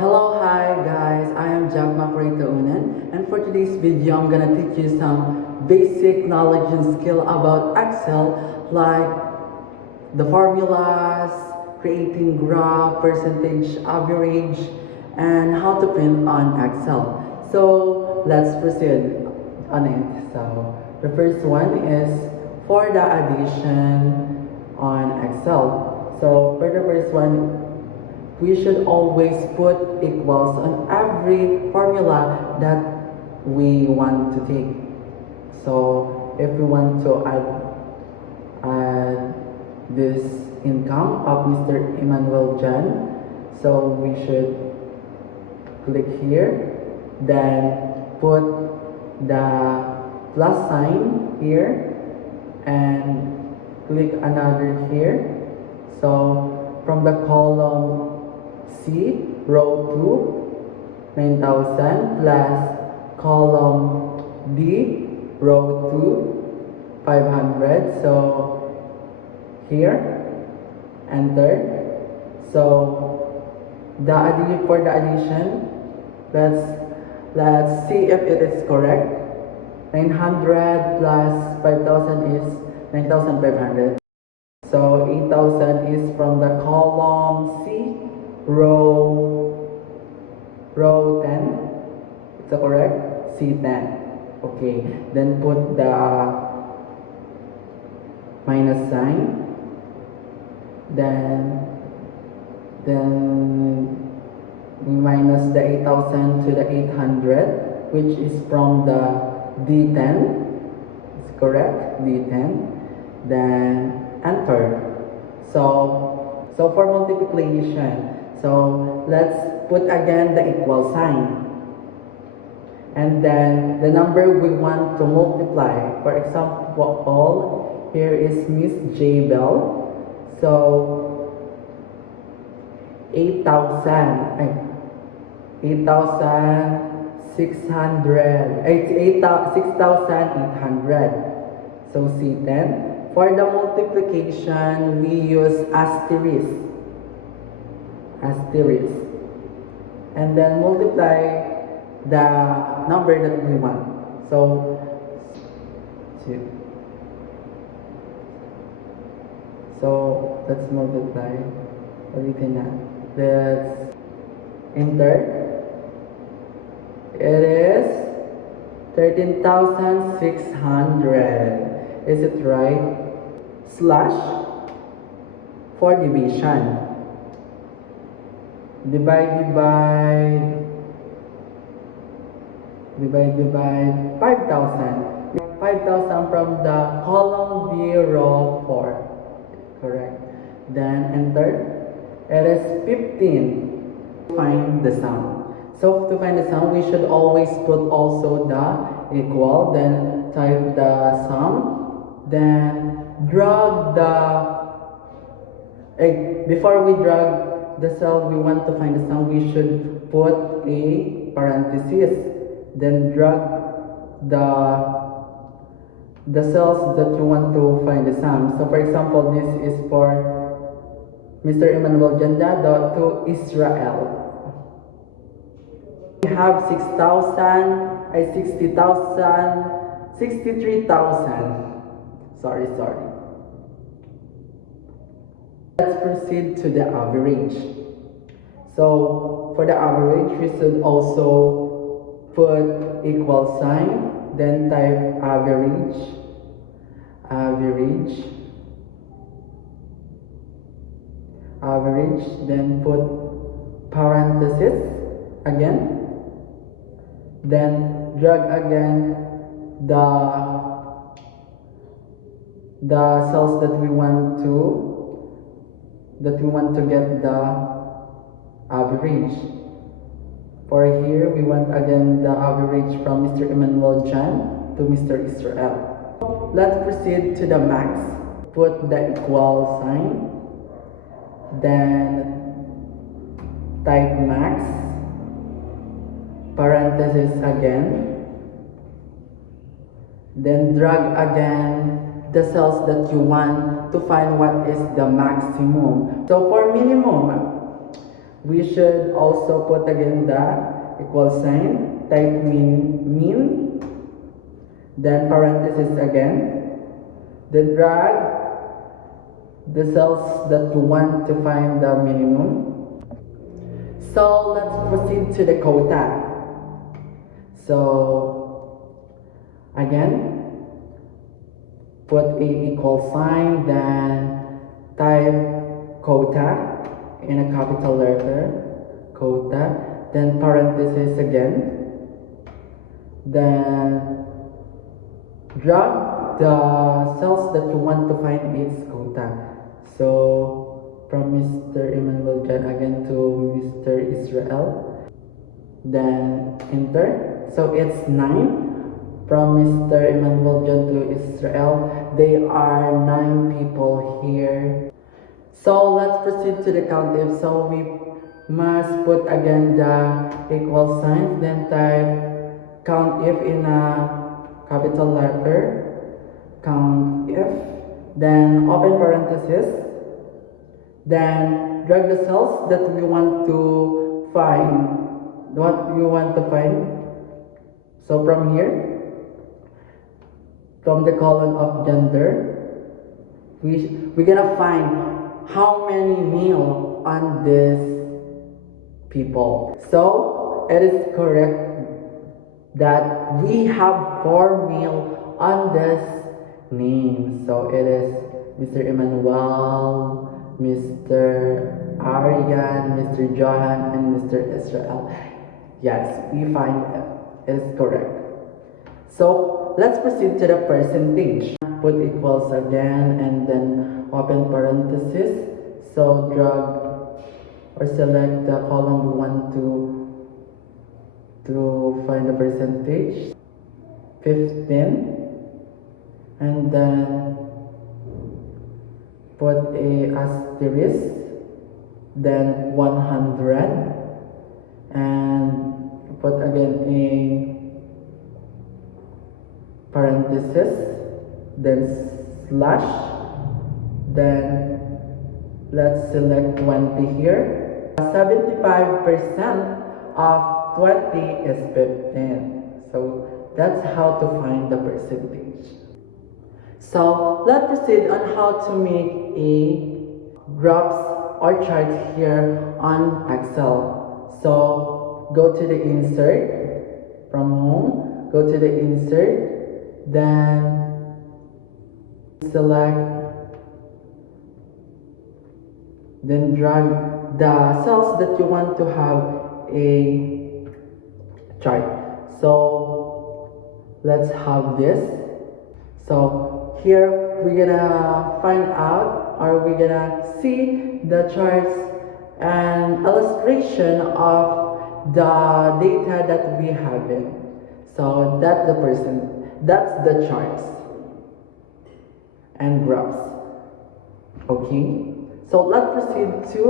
Hello, hi guys, I am Jack Makrita Unan, and for today's video I'm gonna teach you some basic knowledge and skill about Excel, like the formulas, creating graph, percentage, average, and how to print on Excel. So let's proceed on it. So the first one is for the addition on Excel. So for the first one, we should always put equals on every formula that we want to take. So if we want to add this income of Mr. Emmanuel Jan, so we should click here, then put the plus sign here and click another here. So from the column C, row 2, 9,000 plus column D, row 2, 500. So here, enter. So the addition, for the addition, let's see if it is correct. 900 plus 5,000 is 9,500. So 8,000 is from the column C, row 10. Is that correct? C10. Okay, then put the minus sign. Then we minus the 8,000 to the 800, which is from the D10. It's correct, D10. Then enter. So for multiplication, so let's put again the equal sign. And then the number we want to multiply. For example, here is Miss J Bell. So 8,600. 6,800. So C10. For the multiplication, we use asterisk. And then multiply the number that we want. So let's multiply. Let's enter. It is 13,600. Is it right? Slash for division. Divided by 5,000. 5,000 from the column B, row 4. Correct. Then enter. It is 15. Find the sum. So to find the sum, we should always put also the equal. Then type the sum. Then drag before we drag the cell we want to find the sum, we should put a parenthesis. Then drag the cells that you want to find the sum. So for example, this is for Mr. Emmanuel Jandado to Israel. We have 6,000, 60,000, 63,000. Sorry. Let's proceed to the average. So for the average, we should also put equal sign, then type average, then put parenthesis again, then drag again the cells that we want to get the average. For here, we want again the average from Mr. Emmanuel Jan to Mr. Israel. Let's proceed to the max. Put the equal sign, then type max, parenthesis again, then drag again the cells that you want to find what is the maximum. So for minimum, We should also put again the equal sign, type mean, then parenthesis again, then drag the cells that you want to find the minimum. So let's proceed to the quota. So again, put a equal sign, then type quota in a capital letter, quota, then parenthesis again, then drag the cells that you want to find its quota. So from Mr. Emmanuel Jan again to Mr. Israel, then enter. So it's 9 from Mr. Emmanuel Jan to Israel. They are 9 people here. So let's proceed to the count if. So we must put again the equal sign, then type count if in a capital letter, count if, then open parenthesis, then drag the cells that we want to find. What you want to find. So from here, from the column of gender, we're gonna find how many male on this people. So it is correct that we have 4 male on this name. So it is Mr. Emmanuel, Mr. Aryan, Mr. Johan, and Mr. Israel. Yes, we find it is correct. So let's proceed to the percentage. Put equals again and then open parenthesis. So drag or select the column we want to find the percentage. 15, and then put a asterisk, then 100, and put again a parenthesis, then slash, then let's select 20 here. 75% of 20 is 15. So that's how to find the percentage. So let's proceed on how to make a graphs or chart here on Excel. So go to the insert from home, go to the insert, then select, then drag the cells that you want to have a chart. So let's have this. So here we're gonna find out, or we're gonna see the charts and illustration of the data that we have in. So that's the charts and graphs. Okay, so let's proceed to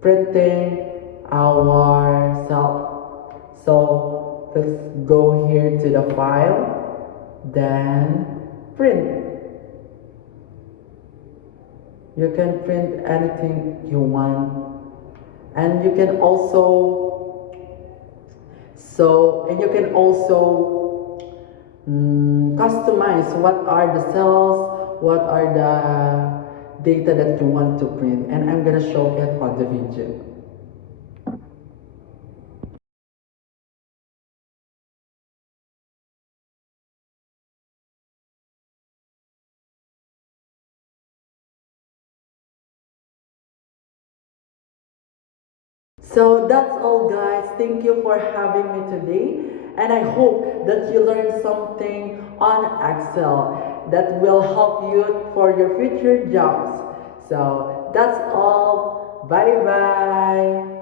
printing our cell. So let's go here to the file, then print. You can print anything you want, and you can also customize what are the cells, what are the data that you want to print, and I'm gonna show it on the video. So that's all, guys. Thank you for having me today, and I hope that you learned something on Excel that will help you for your future jobs. So that's all. Bye bye.